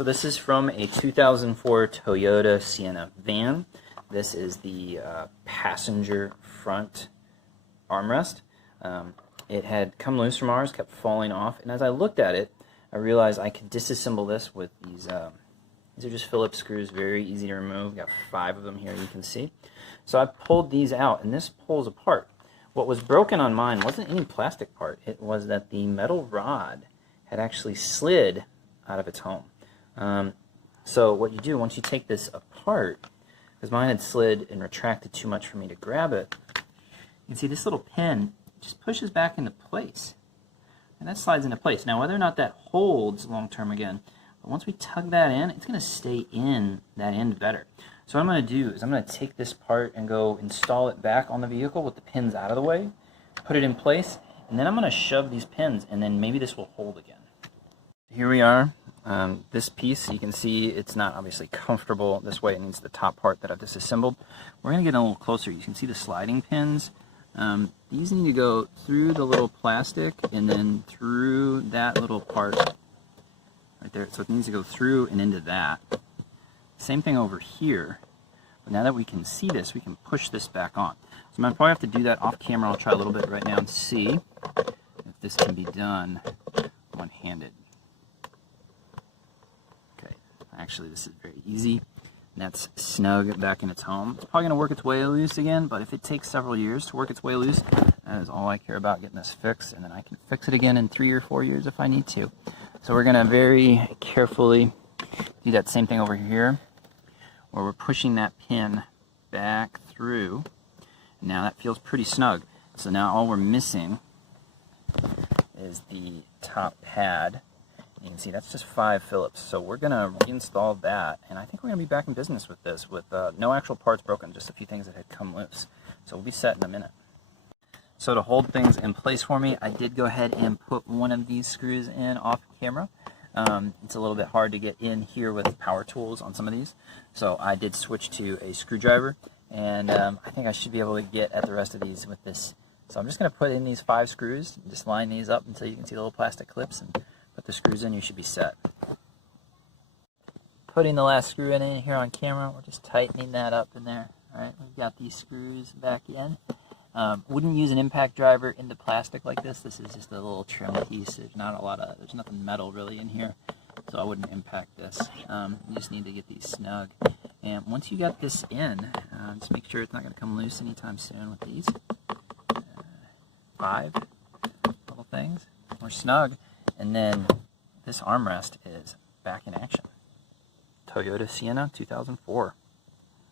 So this is from a 2004 Toyota Sienna van. This is the passenger front armrest. It had come loose from ours, kept falling off, and as I looked at it, I realized I could disassemble this with these. These are just Phillips screws, very easy to remove. Got 5 of them here, you can see. So I pulled these out, and this pulls apart. What was broken on mine wasn't any plastic part. It was that the metal rod had actually slid out of its home. So what you do, once you take this apart, because mine had slid and retracted too much for me to grab it, you can see this little pin just pushes back into place. And that slides into place. Now, whether or not that holds long term again, but once we tug that in, it's going to stay in that end better. So what I'm going to do is I'm going to take this part and go install it back on the vehicle with the pins out of the way, put it in place, and then I'm going to shove these pins, and then maybe this will hold again. Here we are. This piece, you can see it's not obviously comfortable this way. It needs the top part that I've disassembled. We're going to get a little closer. You can see the sliding pins. These need to go through the little plastic and then through that little part right there. So it needs to go through and into that. Same thing over here. But now that we can see this, we can push this back on. So I'm going to probably have to do that off camera. I'll try a little bit right now and see if this can be done one-handed. Okay, actually this is very easy. And that's snug back in its home. It's probably going to work its way loose again, but if it takes several years to work its way loose, that is all I care about, getting this fixed, and then I can fix it again in 3 or 4 years if I need to. So we're going to very carefully do that same thing over here, where we're pushing that pin back through. Now that feels pretty snug. So now all we're missing is the top pad. You can see that's just 5 Phillips. So we're going to reinstall that, and I think we're going to be back in business with this with no actual parts broken, just a few things that had come loose. So we'll be set in a minute. So to hold things in place for me, I did go ahead and put one of these screws in off camera. It's a little bit hard to get in here with power tools on some of these. So I did switch to a screwdriver, and I think I should be able to get at the rest of these with this. So I'm just going to put in these 5 screws, just line these up until you can see the little plastic clips, and put the screws in, you should be set. Putting the last screw in here on camera, we're just tightening that up in there. Alright, we've got these screws back in. Wouldn't use an impact driver into plastic like this. This is just a little trim piece. There's nothing metal really in here, so I wouldn't impact this. You just need to get these snug. And once you got this in, just make sure it's not going to come loose anytime soon with these. 5 little things. We're snug. And then this armrest is back in action. Toyota Sienna 2004.